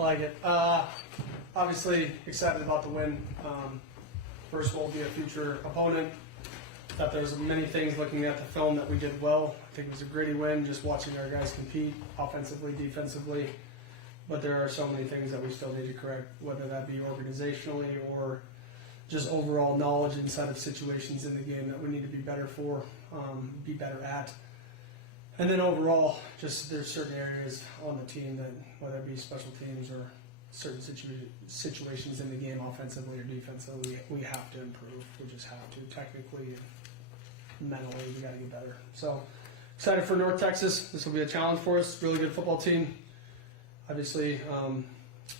I like it. Obviously excited about the win. First will be a future opponent. Thought there's many things looking at the film that we did well. I think it was a gritty win, just watching our guys compete offensively, defensively. But there are so many things that we still need to correct, whether that be organizationally or just overall knowledge inside of situations in the game that we need to be better for, be better at. And then overall, just there's certain areas on the team that, whether it be special teams or certain situations in the game, offensively or defensively, we have to improve. We just have to. Technically and mentally, we got to get better. So excited for North Texas. This will be a challenge for us. Really good football team. Obviously,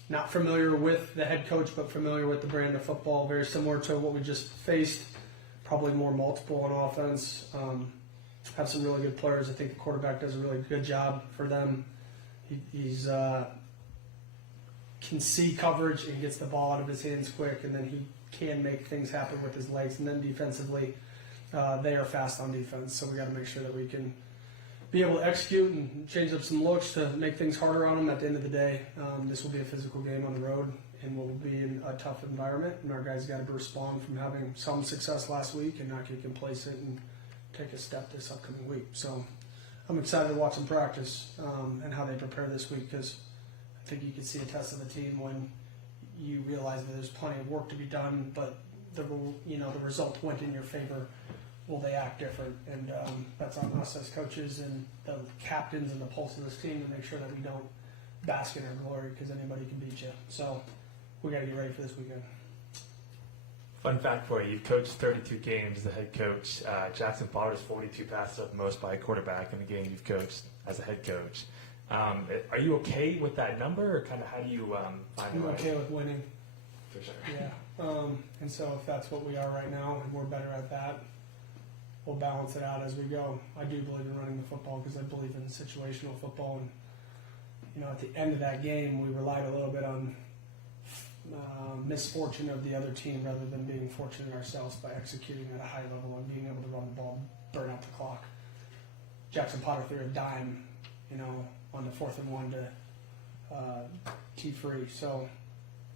not familiar with the head coach, but familiar with the brand of football. Very similar to what we just faced. Probably more multiple on offense. Have some really good players. I think the quarterback does a really good job for them. He's can see coverage and gets the ball out of his hands quick, and then he can make things happen with his legs. And then defensively, they are fast on defense, so we got to make sure that we can be able to execute and change up some looks to make things harder on them. At the end of the day, this will be a physical game on the road, and we'll be in a tough environment. And our guys got to respond from having some success last week and not get complacent and take a step this upcoming week. So I'm excited to watch them practice and how they prepare this week, because I think you can see a test of the team when you realize that there's plenty of work to be done, but the result went in your favor. Will they act different? And that's on us as coaches and the captains and the pulse of this team to make sure that we don't bask in our glory, because anybody can beat you. So we got to get ready for this weekend. Fun fact for you: you've coached 32 games as a head coach. Jaxon Potter is 42 passes at the most by a quarterback in the game you've coached as a head coach. Are you okay with that number, or kind of how do you find I'm okay with winning. For sure. Yeah. And so if that's what we are right now, and we're better at that, we'll balance it out as we go. I do believe in running the football because I believe in situational football. And at the end of that game, we relied a little bit on misfortune of the other team rather than being fortunate ourselves by executing at a high level and being able to run the ball, burn out the clock. Jaxon Potter threw a dime, on the 4th and 1 to T-free. So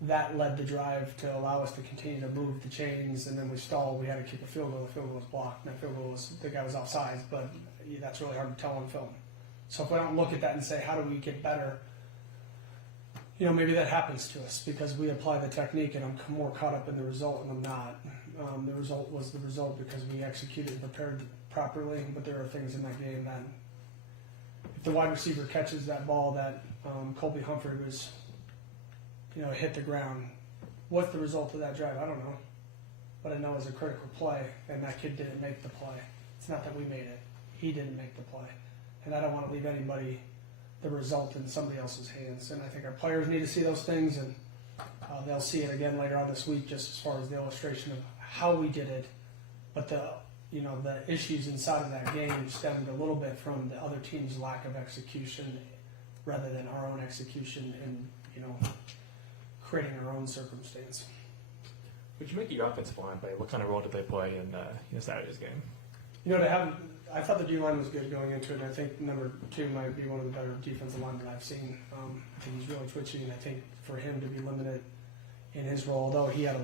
that led the drive to allow us to continue to move the chains, and then we stalled. We had to kick a field goal. The field goal was blocked, and that field goal the guy was offsides, but that's really hard to tell on film. So if we don't look at that and say, how do we get better, maybe that happens to us because we apply the technique and I'm more caught up in the result, and I'm not. The result was the result because we executed and prepared properly, but there are things in that game that if the wide receiver catches that ball that Colby Humphrey was, hit the ground, what's the result of that drive? I don't know. But I know it was a critical play, and that kid didn't make the play. It's not that we made it. He didn't make the play. And I don't want to leave the result in somebody else's hands. And I think our players need to see those things, and they'll see it again later on this week, just as far as the illustration of how we did it. But the issues inside of that game stemmed a little bit from the other team's lack of execution rather than our own execution and, creating our own circumstance. Would you make your offensive line play? What kind of role did they play in Saturday's game? I thought the D-line was good going into it, and I think number 2 might be one of the better defensive linemen I've seen. I think he's really twitchy, and I think for him to be limited in his role, although he had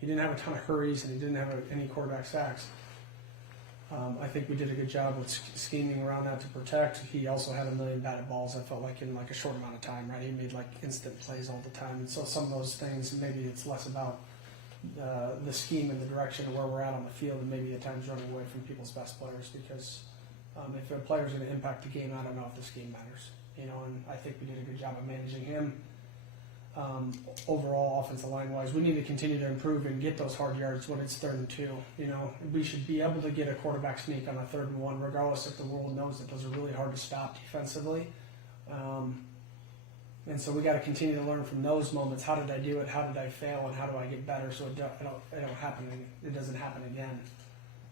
he didn't have a ton of hurries and he didn't have any quarterback sacks. I think we did a good job with scheming around that to protect. He also had a million batted balls, I felt like, in a short amount of time, right? He made instant plays all the time. And so some of those things, maybe it's less about the scheme and the direction of where we're at on the field, and maybe at times running away from people's best players, because if a player's going to impact the game, I don't know if the scheme matters. And I think we did a good job of managing him. Overall, offensive line-wise, we need to continue to improve and get those hard yards when it's 3rd and 2. We should be able to get a quarterback sneak on a 3rd and 1, regardless if the world knows that those are really hard to stop defensively. And so we got to continue to learn from those moments. How did I do it? How did I fail? And how do I get better so it doesn't happen again?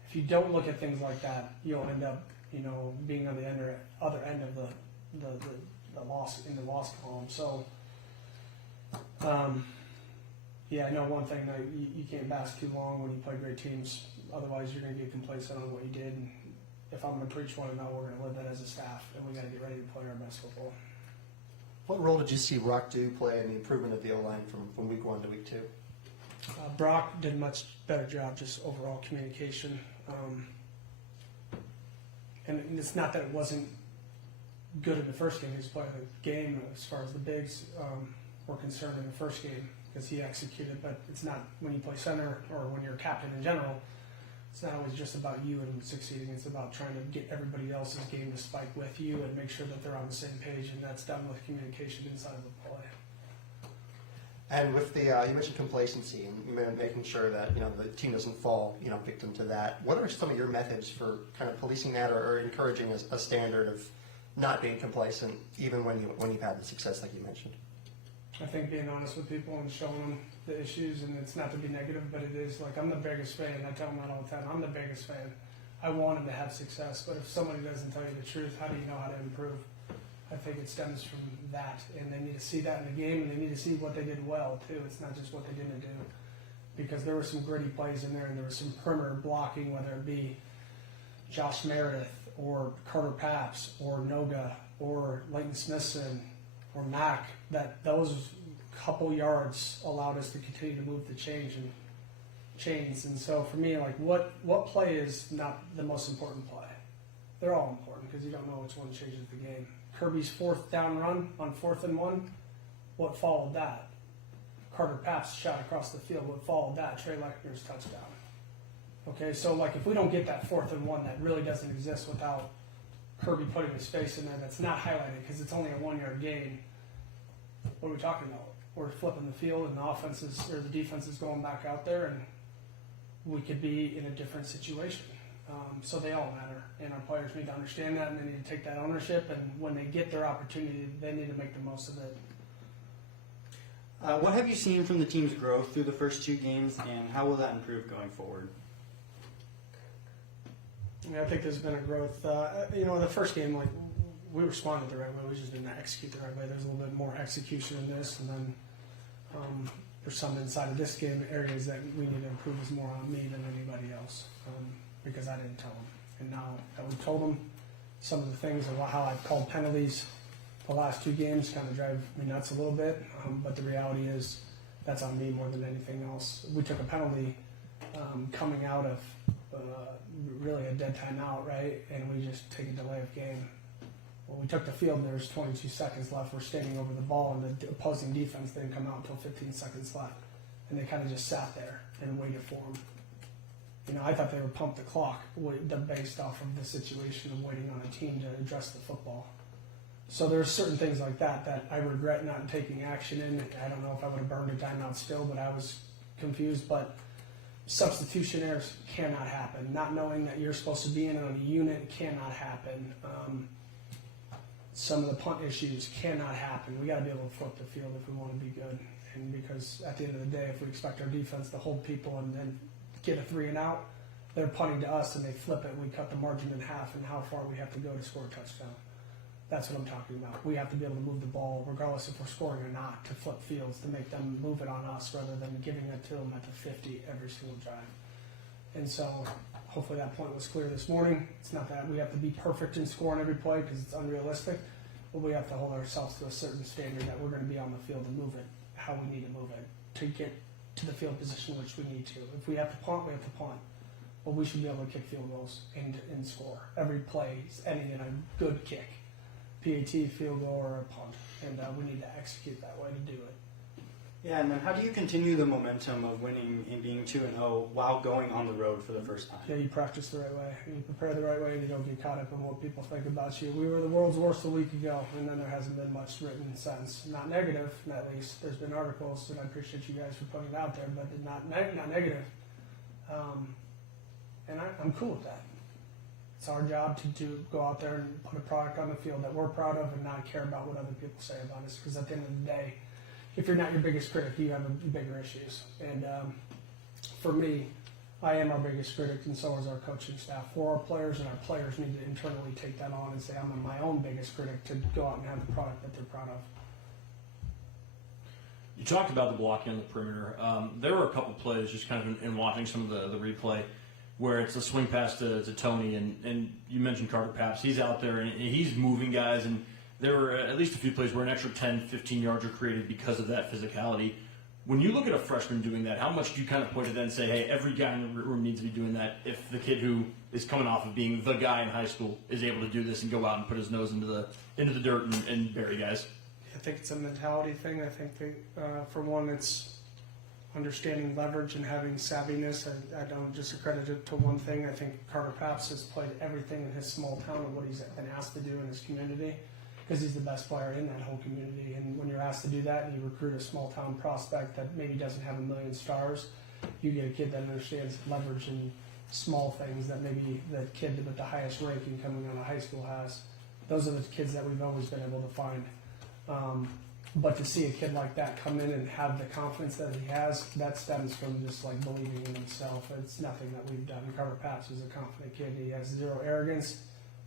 If you don't look at things like that, you'll end up, being on the other end of the loss in the loss column. So. I know one thing that you can't bask too long when you play great teams. Otherwise, you're going to get complacent on what you did. And if I'm going to preach one and know, we're going to live that as a staff, and we got to get ready to play our best football. What role did you see Brock do play in the improvement of the O-line from week 1 to week 2? Brock did a much better job just overall communication. And it's not that it wasn't good in the first game. He was playing the game as far as the bigs were concerned in the first game because he executed. But it's not when you play center or when you're a captain in general. It's not always just about you and succeeding. It's about trying to get everybody else's game to spike with you and make sure that they're on the same page. And that's done with communication inside of the play. And with the you mentioned complacency and making sure that the team doesn't fall victim to that. What are some of your methods for kind of policing that or encouraging a standard of not being complacent even when you've had the success like you mentioned? I think being honest with people and showing them the issues, and it's not to be negative, but it is like I'm the biggest fan. I tell them that all the time. I'm the biggest fan. I want them to have success, but if somebody doesn't tell you the truth, how do you know how to improve? I think it stems from that, and they need to see that in the game, and they need to see what they did well too. It's not just what they didn't do, because there were some gritty plays in there, and there was some perimeter blocking, whether it be Josh Meredith or Carter Paps or Noga or Leighton Smithson or Mack. That those couple yards allowed us to continue to move the chains. And so for me, like what play is not the most important play? They're all important because you don't know which one changes the game. Kirby's 4th down run on 4th and 1, what followed that? Carter Paps shot across the field, what followed that? Trey Lechner's touchdown. Okay, so like if we don't get that 4th and 1, that really doesn't exist without Kirby putting his face in there. That's not highlighted because it's only a 1-yard gain. What are we talking about? We're flipping the field and the defense is going back out there, and we could be in a different situation. So they all matter, and our players need to understand that, and they need to take that ownership, and when they get their opportunity, they need to make the most of it. What have you seen from the team's growth through the first 2 games, and how will that improve going forward? I think there's been a growth. In the first game, like we responded the right way, we just didn't execute the right way. There's a little bit more execution in this, and then there's some inside of this game areas that we need to improve is more on me than anybody else. Because I didn't tell them. And now that we told them, some of the things about how I've called penalties the last 2 games kind of drive me nuts a little bit. But the reality is that's on me more than anything else. We took a penalty coming out of really a dead timeout, right? And we just take a delay of game. Well, we took the field and there was 22 seconds left. We're standing over the ball and the opposing defense didn't come out until 15 seconds left. And they kind of just sat there and waited for them. I thought they would pump the clock based off of the situation of waiting on a team to address the football. So there's certain things like that I regret not taking action in. I don't know if I would have burned a timeout still, but I was confused. But substitution errors cannot happen. Not knowing that you're supposed to be in on a unit cannot happen. Some of the punt issues cannot happen. We got to be able to flip the field if we want to be good. And because at the end of the day, if we expect our defense to hold people and then get a 3 and out, they're punting to us and they flip it. We cut the margin in half and how far we have to go to score a touchdown. That's what I'm talking about. We have to be able to move the ball, regardless if we're scoring or not, to flip fields, to make them move it on us rather than giving it to them at the 50 every single drive. And so hopefully that point was clear this morning. It's not that we have to be perfect in scoring every play because it's unrealistic, but we have to hold ourselves to a certain standard that we're going to be on the field to move it how we need to move it to get to the field position which we need to. If we have to punt, we have to punt. But we should be able to kick field goals and score. Every play is ending in a good kick. PAT, field goal, or a punt. And we need to execute that way to do it. Yeah, and then how do you continue the momentum of winning and being 2-0 while going on the road for the first time? Yeah, you practice the right way. You prepare the right way and you don't get caught up in what people think about you. We were the world's worst a week ago, and then there hasn't been much written since. Not negative, at least. There's been articles, and I appreciate you guys for putting it out there, but not negative. And I'm cool with that. It's our job to go out there and put a product on the field that we're proud of and not care about what other people say about us. Because at the end of the day, if you're not your biggest critic, you have bigger issues. And for me, I am our biggest critic, and so is our coaching staff. For our players, and our players need to internally take that on and say, I'm my own biggest critic to go out and have the product that they're proud of. You talked about the blocking on the perimeter. There were a couple plays, just kind of in watching some of the replay, where it's a swing pass to Tony, and you mentioned Carter Paps. He's out there, and he's moving guys, and there were at least a few plays where an extra 10, 15 yards are created because of that physicality. When you look at a freshman doing that, how much do you kind of point to that and say, hey, every guy in the room needs to be doing that if the kid who is coming off of being the guy in high school is able to do this and go out and put his nose into the dirt and bury guys? I think it's a mentality thing. I think for one, it's understanding leverage and having savviness. I don't just accredit it to one thing. I think Carter Paps has played everything in his small town and what he's been asked to do in his community, because he's the best player in that whole community. And when you're asked to do that and you recruit a small town prospect that maybe doesn't have a million stars, you get a kid that understands leverage and small things that maybe the kid with the highest ranking coming out of high school has. Those are the kids that we've always been able to find. But to see a kid like that come in and have the confidence that he has, that stems from just like believing in himself. It's nothing that we've done. Carter Paps is a confident kid. He has zero arrogance,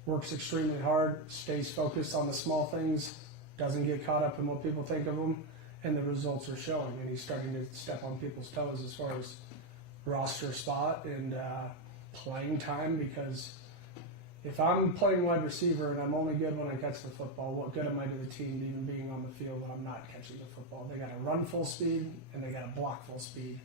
works extremely hard, stays focused on the small things, doesn't get caught up in what people think of him, and the results are showing. And he's starting to step on people's toes as far as roster spot and playing time, because if I'm playing wide receiver and I'm only good when I catch the football, what good am I to the team even being on the field when I'm not catching the football? They got to run full speed and they got to block full speed,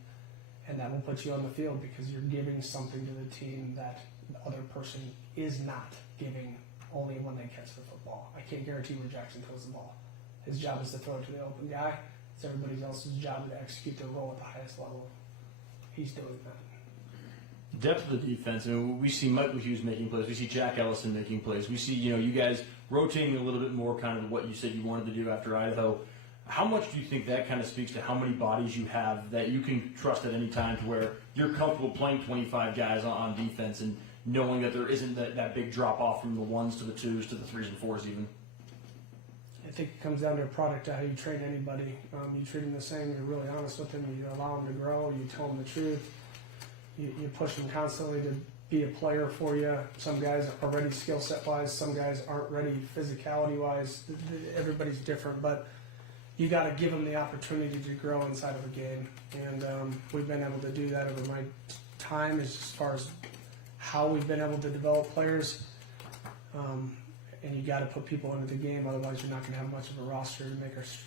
and that will put you on the field because you're giving something to the team that the other person is not giving only when they catch the football. I can't guarantee where Jaxon throws the ball. His job is to throw it to the open guy. It's everybody else's job to execute their role at the highest level. He's doing that. Depth of the defense. I mean, we see Michael Hughes making plays. We see Jack Ellison making plays. We see, you guys rotating a little bit more kind of what you said you wanted to do after Idaho. How much do you think that kind of speaks to how many bodies you have that you can trust at any time to where you're comfortable playing 25 guys on defense and knowing that there isn't that big drop off from the ones to the twos to the threes and fours even? I think it comes down to a product of how you train anybody. You treat them the same. You're really honest with them. You allow them to grow. You tell them the truth. You push them constantly to be a player for you. Some guys are ready skill set wise. Some guys aren't ready physicality wise. Everybody's different, but you got to give them the opportunity to grow inside of a game. And we've been able to do that over my time as far as how we've been able to develop players. And you got to put people into the game, otherwise you're not going to have much of a roster to make us,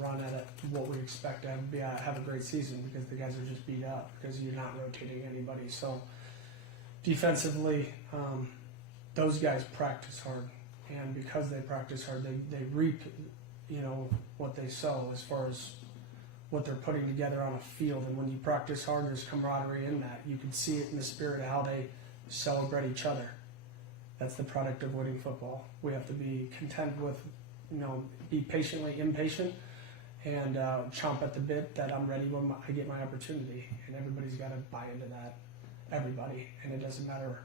run at it, what we expect to have a great season, because the guys are just beat up because you're not rotating anybody. So defensively, those guys practice hard, and because they practice hard, they reap, what they sow as far as what they're putting together on a field. And when you practice hard, there's camaraderie in that. You can see it in the spirit of how they celebrate each other. That's the product of winning football. We have to be content with, be patiently impatient and chomp at the bit that I'm ready when I get my opportunity. And everybody's got to buy into that. Everybody. And it doesn't matter.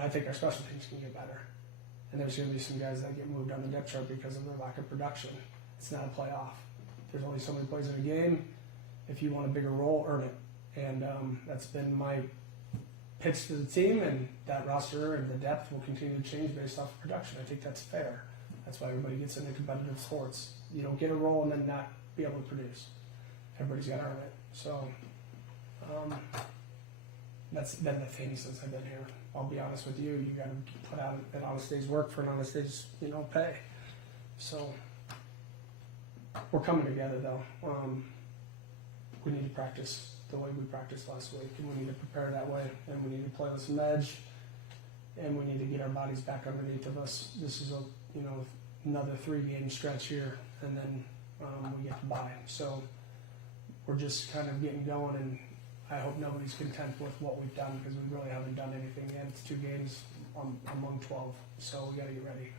I think our special teams can get better. And there's going to be some guys that get moved on the depth chart because of their lack of production. It's not a playoff. There's only so many plays in a game. If you want a bigger role, earn it. And that's been my pitch to the team, and that roster and the depth will continue to change based off of production. I think that's fair. That's why everybody gets into competitive sports. You don't get a role and then not be able to produce. Everybody's got to earn it. So that's been the thing since I've been here. I'll be honest with you. You got to put out an honest day's work for an honest day's pay. So we're coming together though. We need to practice the way we practiced last week, and we need to prepare that way, and we need to play with some edge, and we need to get our bodies back underneath of us. This is another 3-game stretch here, and then we get to bye. So we're just kind of getting going, and I hope nobody's content with what we've done, because we really haven't done anything yet. It's 2 games among 12, so we got to get ready.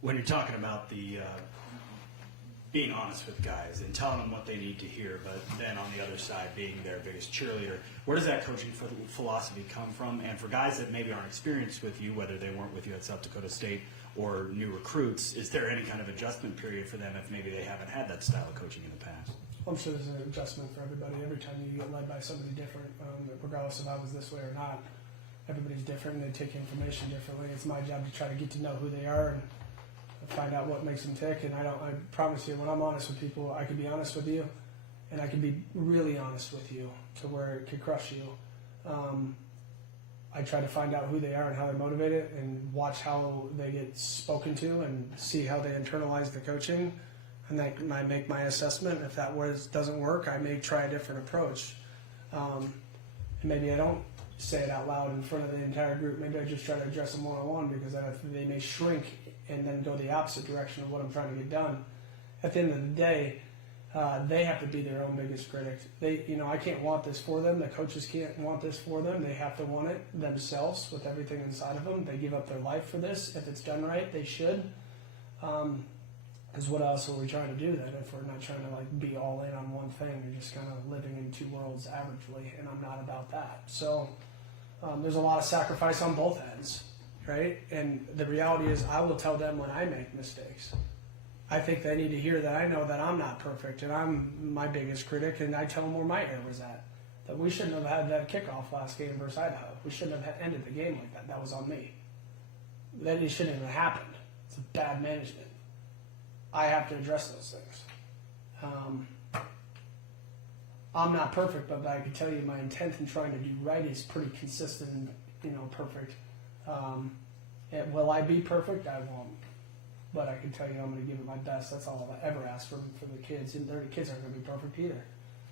When you're talking about the being honest with guys and telling them what they need to hear, but then on the other side being their biggest cheerleader, where does that coaching philosophy come from? And for guys that maybe aren't experienced with you, whether they weren't with you at South Dakota State or new recruits, is there any kind of adjustment period for them if maybe they haven't had that style of coaching in the past? I'm sure there's an adjustment for everybody. Every time you get led by somebody different, regardless if I was this way or not, everybody's different and they take information differently. It's my job to try to get to know who they are and find out what makes them tick. And I promise you, when I'm honest with people, I can be honest with you, and I can be really honest with you to where it could crush you. I try to find out who they are and how they're motivated, and watch how they get spoken to, and see how they internalize the coaching. And then I make my assessment. If that doesn't work, I may try a different approach. And maybe I don't say it out loud in front of the entire group. Maybe I just try to address them one-on-one, because they may shrink and then go the opposite direction of what I'm trying to get done. At the end of the day, they have to be their own biggest critic. I can't want this for them. The coaches can't want this for them. They have to want it themselves with everything inside of them. They give up their life for this. If it's done right, they should. Because what else are we trying to do then if we're not trying to be all in on one thing? You're just kind of living in two worlds averagely, and I'm not about that. So there's a lot of sacrifice on both ends, right? And the reality is, I will tell them when I make mistakes. I think they need to hear that I know that I'm not perfect, and I'm my biggest critic, and I tell them where my error was at. That we shouldn't have had that kickoff last game versus Idaho. We shouldn't have ended the game like that. That was on me. That it shouldn't have happened. It's bad management. I have to address those things. I'm not perfect, but I can tell you my intent in trying to do right is pretty consistent and perfect. Will I be perfect? I won't. But I can tell you I'm going to give it my best. That's all I ever ask for the kids. And the kids aren't going to be perfect either.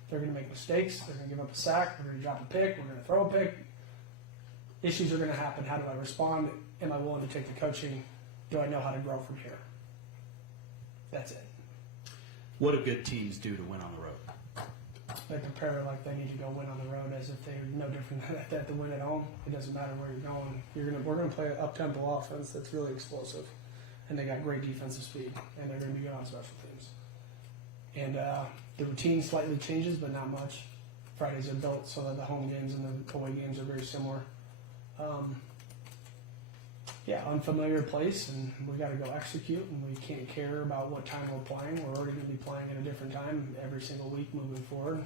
They're going to make mistakes. They're going to give up a sack. They're going to drop a pick. We're going to throw a pick. Issues are going to happen. How do I respond? Am I willing to take the coaching? Do I know how to grow from here? That's it. What do good teams do to win on the road? They prepare like they need to go win on the road, as if they're no different than they have to win at home. It doesn't matter where you're going. We're going to play an up-tempo offense that's really explosive. And they got great defensive speed, and they're going to be good on special teams. And the routine slightly changes, but not much. Fridays are built so that the home games and the away games are very similar. Unfamiliar place, and we got to go execute, and we can't care about what time we're playing. We're already going to be playing at a different time every single week moving forward.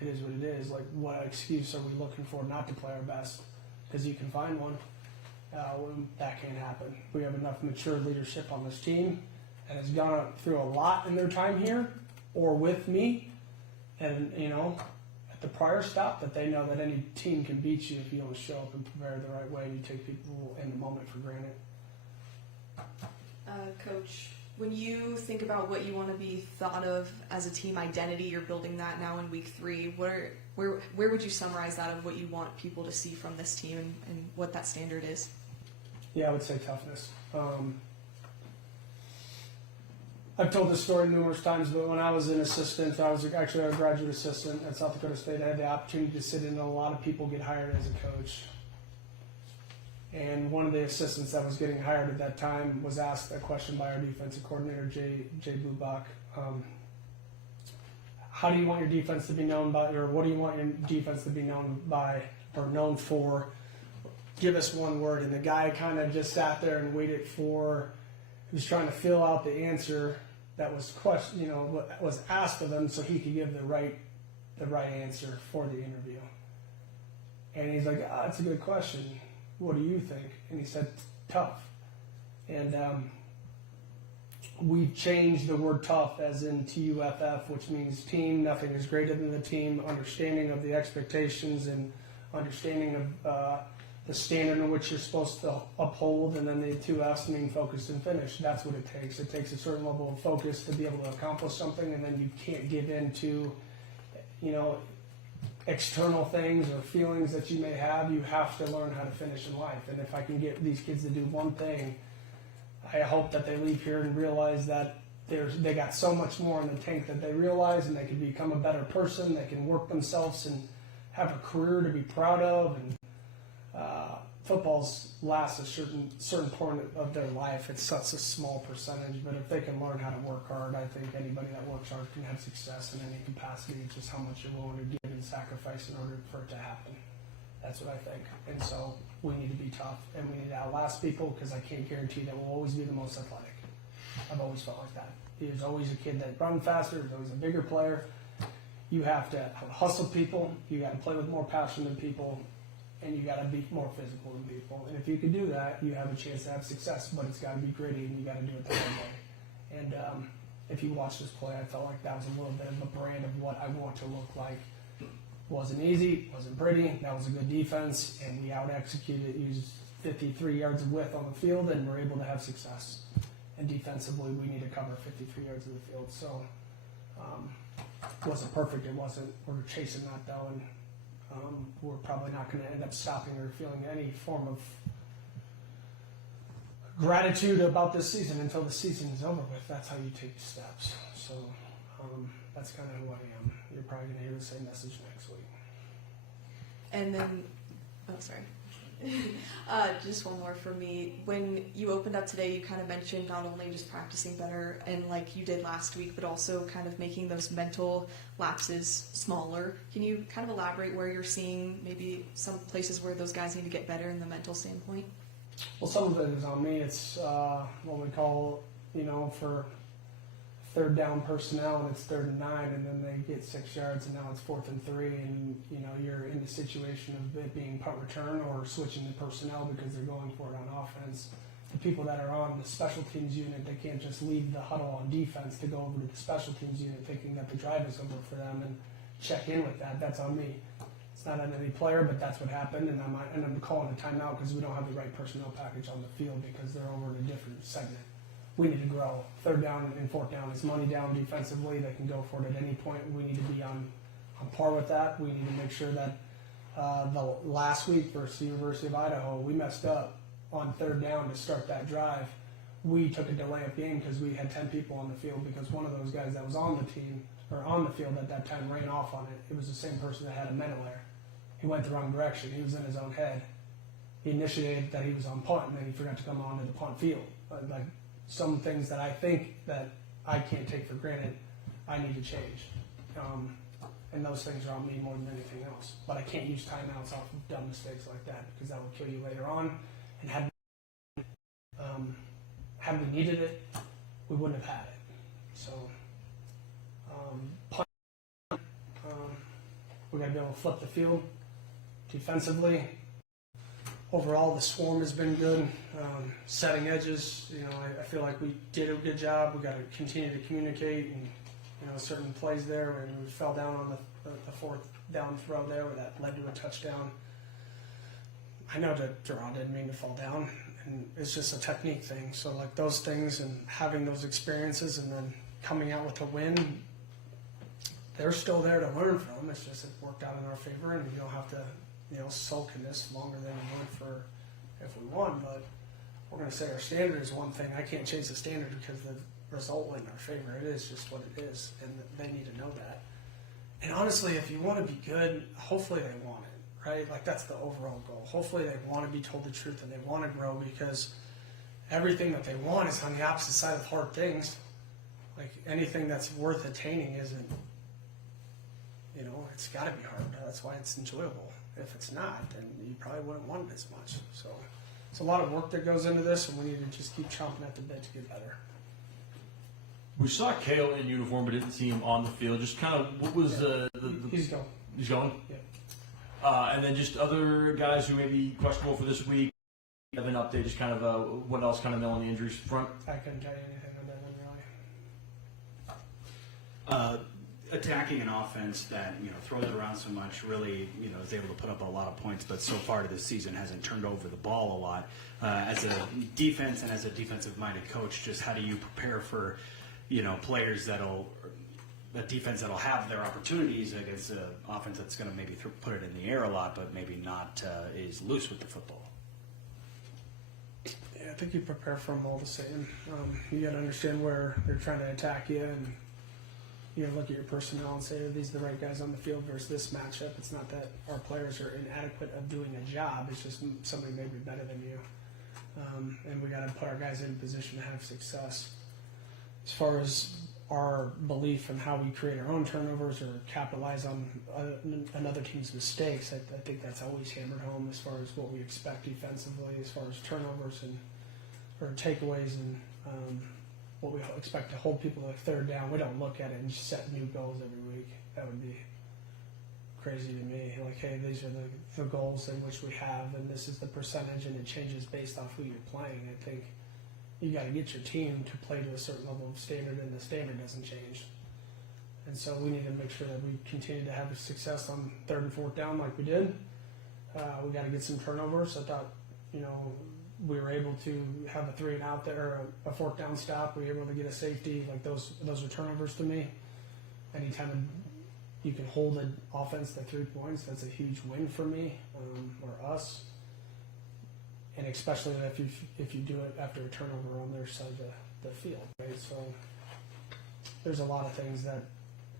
It is what it is. What excuse are we looking for not to play our best? Because you can find one. That can't happen. We have enough mature leadership on this team, and has gone through a lot in their time here, or with me, and at the prior stop, that they know that any team can beat you if you don't show up and prepare the right way, and you take people in the moment for granted. Coach, when you think about what you want to be thought of as a team identity, you're building that now in week 3. Where would you summarize that of what you want people to see from this team and what that standard is? Yeah, I would say toughness. I've told this story numerous times, but when I was an assistant, I was actually a graduate assistant at South Dakota State. I had the opportunity to sit in, and a lot of people get hired as a coach. And one of the assistants that was getting hired at that time was asked a question by our defensive coordinator, Jay Blubach. How do you want your defense to be known by, or what do you want your defense to be known by or known for? Give us one word. And the guy kind of just sat there and waited for, he was trying to fill out the answer that was what was asked of him, so he could give the right answer for the interview. And he's like, that's a good question. What do you think? And he said, tough. And we've changed the word tough as in TUFF, which means team, nothing is greater than the team, understanding of the expectations and understanding of the standard in which you're supposed to uphold, and then the 2 F's mean focused and finished. That's what it takes. It takes a certain level of focus to be able to accomplish something, and then you can't give in to, external things or feelings that you may have. You have to learn how to finish in life. And if I can get these kids to do one thing, I hope that they leave here and realize that they got so much more in the tank that they realize, and they can become a better person. They can work themselves and have a career to be proud of. And football's lasts a certain point of their life. It's such a small percentage, but if they can learn how to work hard, I think anybody that works hard can have success in any capacity. It's just how much you're willing to give and sacrifice in order for it to happen. That's what I think. And so we need to be tough, and we need to outlast people, because I can't guarantee that we'll always be the most athletic. I've always felt like that. There's always a kid that runs faster. There's always a bigger player. You have to hustle people. You got to play with more passion than people. And you got to be more physical than people. And if you can do that, you have a chance to have success. But it's got to be gritty, and you got to do it the right way. And if you watch this play, I felt like that was a little bit of a brand of what I want to look like Wasn't easy, wasn't pretty. That was a good defense, and we out-executed, used 53 yards of width on the field, and we're able to have success. And defensively, we need to cover 53 yards of the field. So, it wasn't perfect. It wasn't. We're chasing that though, and we're probably not going to end up stopping or feeling any form of gratitude about this season until the season is over with. That's how you take the steps. So, that's kind of who I am. You're probably going to hear the same message next week. And then, oh, sorry. Just one more for me. When you opened up today, you kind of mentioned not only just practicing better and like you did last week, but also kind of making those mental lapses smaller. Can you kind of elaborate where you're seeing maybe some places where those guys need to get better in the mental standpoint? Well, some of it is on me. It's what we call, for third down personnel, and it's 3rd and 9, and then they get 6 yards, and now it's 4th and 3, and you're in the situation of it being punt return or switching the personnel because they're going for it on offense. The people that are on the special teams unit, they can't just leave the huddle on defense to go over to the special teams unit thinking that the drive is over for them and check in with that. That's on me. It's not on any player, but that's what happened, and I'm calling a timeout because we don't have the right personnel package on the field because they're over in a different segment. We need to grow. 3rd down and 4th down is money down defensively. They can go for it at any point. We need to be on par with that. We need to make sure that the last week versus the University of Idaho, we messed up on 3rd down to start that drive. We took a delay-up game because we had 10 people on the field because one of those guys that was on the team or on the field at that time ran off on it. It was the same person that had a mental error. He went the wrong direction. He was in his own head. He initiated that he was on punt, and then he forgot to come onto the punt field. Some things that I think that I can't take for granted, I need to change. And those things are on me more than anything else. But I can't use timeouts off of dumb mistakes like that because that will kill you later on. And had we needed it, we wouldn't have had it. So, punt, we're going to be able to flip the field defensively. Overall, the swarm has been good. Setting edges, I feel like we did a good job. We got to continue to communicate, and certain plays there when we fell down on the 4th down throw there, where that led to a touchdown. I know that Duran didn't mean to fall down, and it's just a technique thing. So like those things and having those experiences, and then coming out with a win, they're still there to learn from. It's just it worked out in our favor, and you don't have to. Sulk in this longer than we would for if we won, but we're going to say our standard is one thing. I can't change the standard because the result went in our favor. It is just what it is, and they need to know that. And honestly, if you want to be good, hopefully they want it, right? Like that's the overall goal. Hopefully they want to be told the truth and they want to grow because everything that they want is on the opposite side of hard things. Like anything that's worth attaining isn't, it's got to be hard. That's why it's enjoyable. If it's not, then you probably wouldn't want it as much. So it's a lot of work that goes into this, and we need to just keep chomping at the bit to get better. We saw Kale in uniform, but didn't see him on the field. Just kind of what was the He's going. He's going? Yeah. And then just other guys who may be questionable for this week. Have an update, just kind of what else kind of know on the injuries front? I couldn't tell you anything on that one, really. Attacking an offense that throws it around so much, really is able to put up a lot of points, but so far this season hasn't turned over the ball a lot. As a defense and as a defensive-minded coach, just how do you prepare for players a defense that'll have their opportunities against an offense that's going to maybe put it in the air a lot, but maybe not is loose with the football? Yeah, I think you prepare for them all the same. You got to understand where they're trying to attack you, and look at your personnel and say, are these the right guys on the field versus this matchup? It's not that our players are inadequate of doing a job. It's just somebody may be better than you. And we got to put our guys in a position to have success. As far as our belief in how we create our own turnovers or capitalize on another team's mistakes, I think that's always hammered home as far as what we expect defensively, as far as turnovers or takeaways and what we expect to hold people to 3rd down. We don't look at it and just set new goals every week. That would be crazy to me. Like, hey, these are the goals in which we have, and this is the percentage, and it changes based off who you're playing. I think you got to get your team to play to a certain level of standard, and the standard doesn't change. And so we need to make sure that we continue to have success on 3rd and 4th down like we did. We got to get some turnovers. I thought, we were able to have a 3 and out there, a 4th down stop. We were able to get a safety. Like those are turnovers to me. Anytime you can hold an offense to 3 points, that's a huge win for me or us. And especially if you do it after a turnover on their side of the field, right? So there's a lot of things that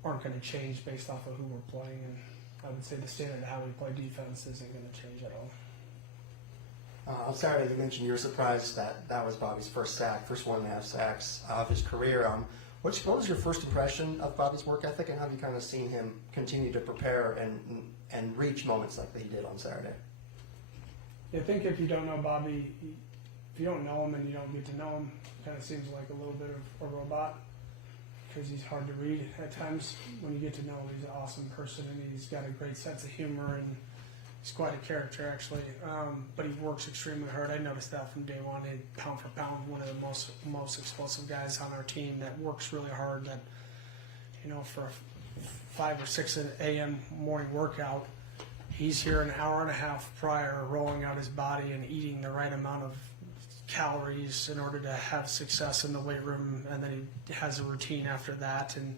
aren't going to change based off of who we're playing, and I would say the standard of how we play defense isn't going to change at all. On Saturday, you mentioned you were surprised that was Bobby's first 1.5 sacks of his career. What was your first impression of Bobby's work ethic, and how have you kind of seen him continue to prepare and reach moments like he did on Saturday? I think if you don't know Bobby, if you don't know him and you don't get to know him, it kind of seems like a little bit of a robot because he's hard to read at times. When you get to know him, he's an awesome person and he's got a great sense of humor and he's quite a character actually. But he works extremely hard. I noticed that from day one. He's pound for pound one of the most explosive guys on our team that works really hard. That for a 5 or 6 a.m. morning workout, he's here an hour and a half prior, rolling out his body and eating the right amount of calories in order to have success in the weight room, and then he has a routine after that. And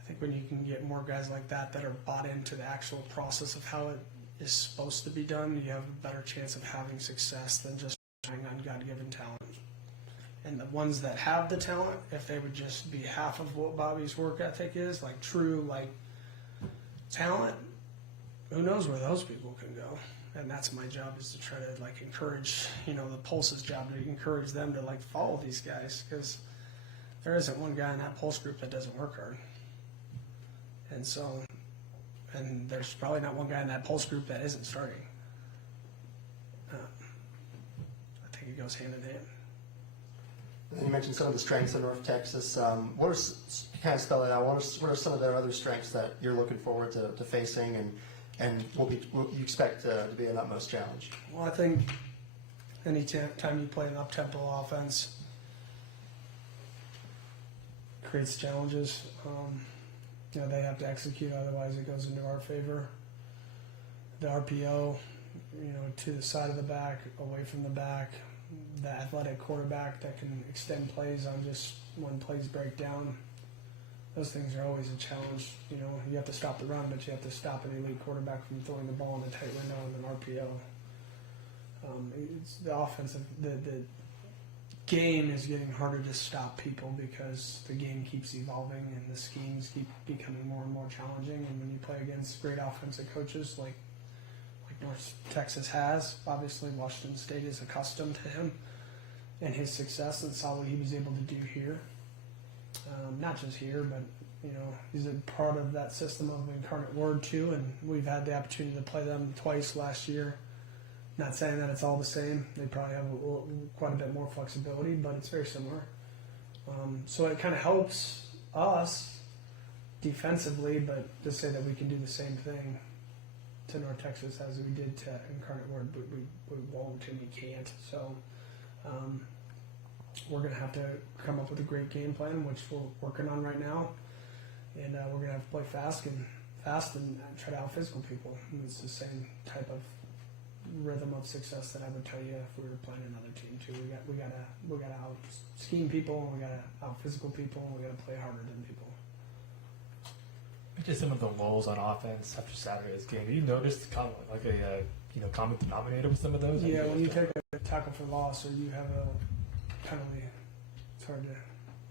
I think when you can get more guys like that are bought into the actual process of how it is supposed to be done, you have a better chance of having success than just relying on God-given talent. And the ones that have the talent, if they would just be half of what Bobby's work ethic is, like true talent, who knows where those people can go. And that's my job, is to try to encourage, the Pulse's job to encourage them to follow these guys, because there isn't one guy in that Pulse group that doesn't work hard. And there's probably not one guy in that Pulse group that isn't starting. I think it goes hand in hand. And you mentioned some of the strengths of North Texas. What are, kind of spell it out, what are some of their other strengths that you're looking forward to facing and will you expect to be an utmost challenge? Well, I think any time you play an up-tempo offense creates challenges. They have to execute, otherwise it goes into our favor. The RPO, to the side of the back, away from the back, the athletic quarterback that can extend plays on just when plays break down. Those things are always a challenge. You have to stop the run, but you have to stop an elite quarterback from throwing the ball in a tight window in an RPO. It's the offensive, the game is getting harder to stop people because the game keeps evolving and the schemes keep becoming more and more challenging. And when you play against great offensive coaches like North Texas has, obviously Washington State is accustomed to him and his success and saw what he was able to do here. Not just here, but he's a part of that system of Incarnate Word too, and we've had the opportunity to play them twice last year. Not saying that it's all the same; they probably have quite a bit more flexibility, but it's very similar. So it kind of helps us defensively, but to say that we can do the same thing to North Texas as we did to Incarnate Word, but we won't and we can't. So. We're going to have to come up with a great game plan, which we're working on right now, and we're going to have to play fast and try to out-physical people. And it's the same type of rhythm of success that I would tell you if we were playing another team too. We got to out-scheme people, and we got to out-physical people, and we got to play harder than people. Just some of the lulls on offense after Saturday's game. Have you noticed a common denominator with some of those? Yeah, when you take a tackle for loss or you have a penalty, it's hard to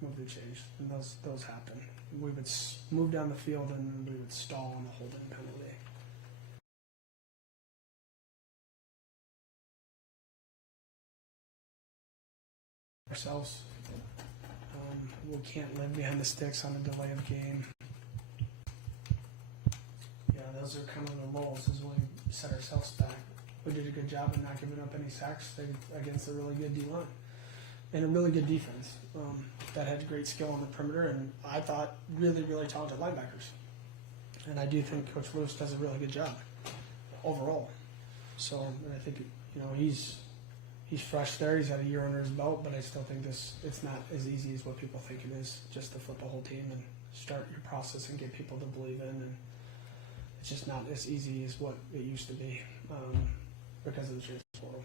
move the change, and those happen. We would move down the field and we would stall on the holding penalty. Ourselves, we can't live behind the sticks on a delay of game. Yeah, those are kind of the lulls, is when we set ourselves back. We did a good job of not giving up any sacks against a really good D-line. And a really good defense that had great skill on the perimeter, and I thought really, really talented linebackers. And I do think Coach Lewis does a really good job overall. So, and I think he's he's fresh there. He's had a year under his belt, but I still think it's not as easy as what people think it is. Just to flip a whole team and start your process and get people to believe in, and it's just not as easy as what it used to be because of the transfer portal.